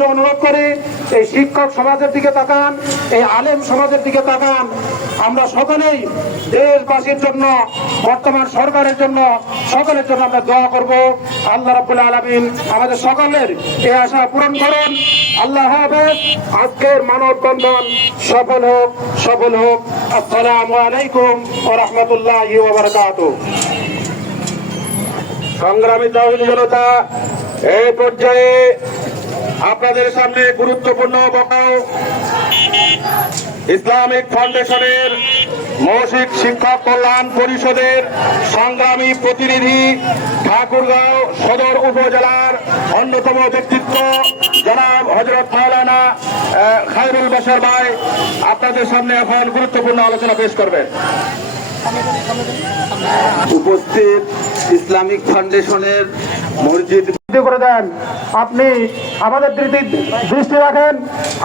জন্য অনুরোধ করি, এই শিক্ষক সমাজের দিকে তাকান, এই আলেম সমাজের দিকে তাকান। আমরা সকলেই দেশবাসীর জন্য, বর্তমান সরকারের জন্য, সকলের জন্য আমরা দোয়া করব। আল্লাহ রাব্বুল আলামিন আমাদের সকলের এই আশা পূরণ করুন। আল্লাহ হাফেজ। আজকের মানববন্ধন সফল হোক, সফল হোক। আসসালামু আলাইকুম ওয়া রাহমাতুল্লাহি ওয়া বারাকাতুহু। সংগ্রামী তাওহীদি জনতা, এই পর্যায়ে আপনাদের সামনে গুরুত্বপূর্ণ বক্তব্য ইসলামিক ফাউন্ডেশনের মৌখিক শিক্ষক কল্যাণ পরিষদের সংগ্রামী প্রতিনিধি, ঠাকুরগাঁও সদর উপজেলার অন্যতম ব্যক্তিত্ব জনাব হযরত মাওলানা খায়রুল বাশার ভাই আপনাদের সামনে এখন গুরুত্বপূর্ণ আলোচনা পেশ করবেন। উপস্থিত ইসলামিক ফাউন্ডেশনের মসজিদ করে দেন, আপনি আমাদের দৃষ্টি রাখেন।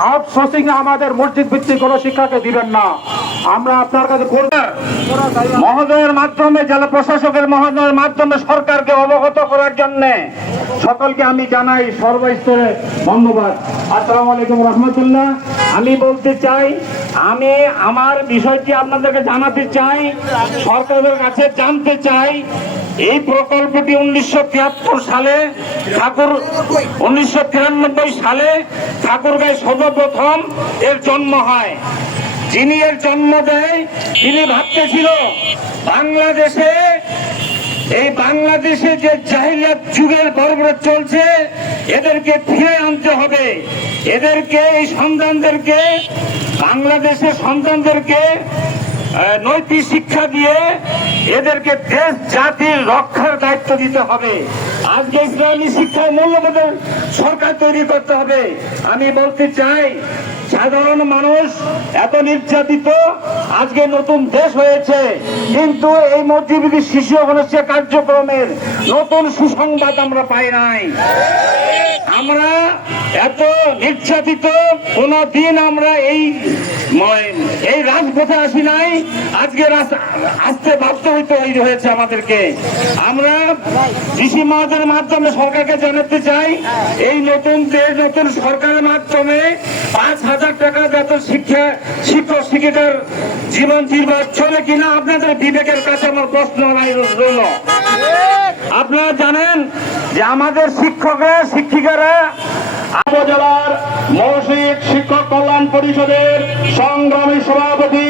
আউটসোর্সিং আমাদের মসজিদ ভিত্তিক কোনো শিক্ষাকে দিবেন না। আমরা আপনার কাছে মহোদয়ের মাধ্যমে, জেলা প্রশাসকের মহোদয়ের মাধ্যমে সরকারকে অবগত করার জন্য সকলকে আমি জানাই সর্বস্তরে ধন্যবাদ। আসসালামু আলাইকুম রহমতুল্লাহ। আমি বলতে চাই, আমি আমার বিষয়টি আপনাদেরকে জানাতে চাই, সরকারের কাছে জানতে চাই। এই প্রকল্পটি 1973 সালে 1993 সালে ঠাকুরগাঁও সর্বপ্রথম এর জন্ম হয়। যিনি এর জন্ম দেয় তিনি ভাবতেছিল বাংলাদেশে যে জাহিলিয়াত যুগের বর্বরতা চলছে এদেরকে ফিরে আনতে হবে। এই সন্তানদেরকে, বাংলাদেশের সন্তানদেরকে নৈতিক শিক্ষা দিয়ে এদেরকে দেশ জাতির রক্ষার দায়িত্ব দিতে হবে। আজকে ইসলামী শিক্ষার মূল্যবোধের সরকার তৈরি করতে হবে। আমি বলতে চাই, সাধারণ মানুষ এত নির্যাতিত, আজকে নতুন দেশ হয়েছে, কিন্তু এই মসজিদ শিশু হচ্ছে কার্যক্রমের নতুন সুসংবাদ আমরা পাই নাই। আমরা এত নির্যাতিত কোনদিন আমরা এই রাজপথে আসি নাই। আজকে আসতে বাধ্য হয়েছে আমাদেরকে। আমরা ডিসি মহোদয়ের মাধ্যমে সরকারকে জানাতে চাই, এই নতুন দেশ, নতুন সরকারের মাধ্যমে 5,000 টাকা বেতন শিক্ষক শিক্ষিকার জীবন নির্বাহ চলে কিনা আপনাদের বিবেকের কাছে আমার প্রশ্ন রইল। আপনারা জানেন যে আমাদের শিক্ষকরা, শিক্ষিকারা উপজেলার মৌখিক শিক্ষক কল্যাণ পরিষদের সংগ্রামী সভাপতি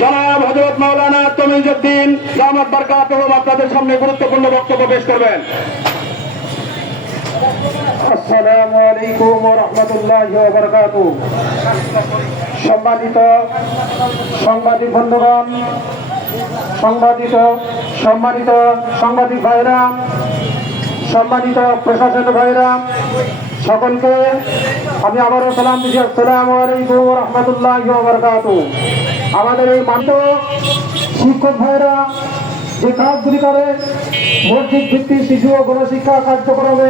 জনাব হযরত মাওলানা তমিজউদ্দিন দামাত বারকাতুহু আপনাদের সামনে গুরুত্বপূর্ণ বক্তব্য পেশ করবেন। আসসালামু আলাইকুম ওয়া রাহমাতুল্লাহি ওয়া বারাকাতুহু। সম্মানিত সাংবাদিক বন্ধুগণ, সম্মানিত সাংবাদিক ভাইরা, সম্মানিত প্রশাসন ভাইরা, সকলকে আমি আবারও সালাম দিচ্ছি। আসসালামু আলাইকুম ওয়া রাহমাতুল্লাহি ওয়া বারাকাতুহু। আমাদের এই মানিত শিক্ষক ভাইরা যে কাজগুলি করে, মসজিদ ভিত্তিক শিশু ও গণশিক্ষা কার্যক্রমে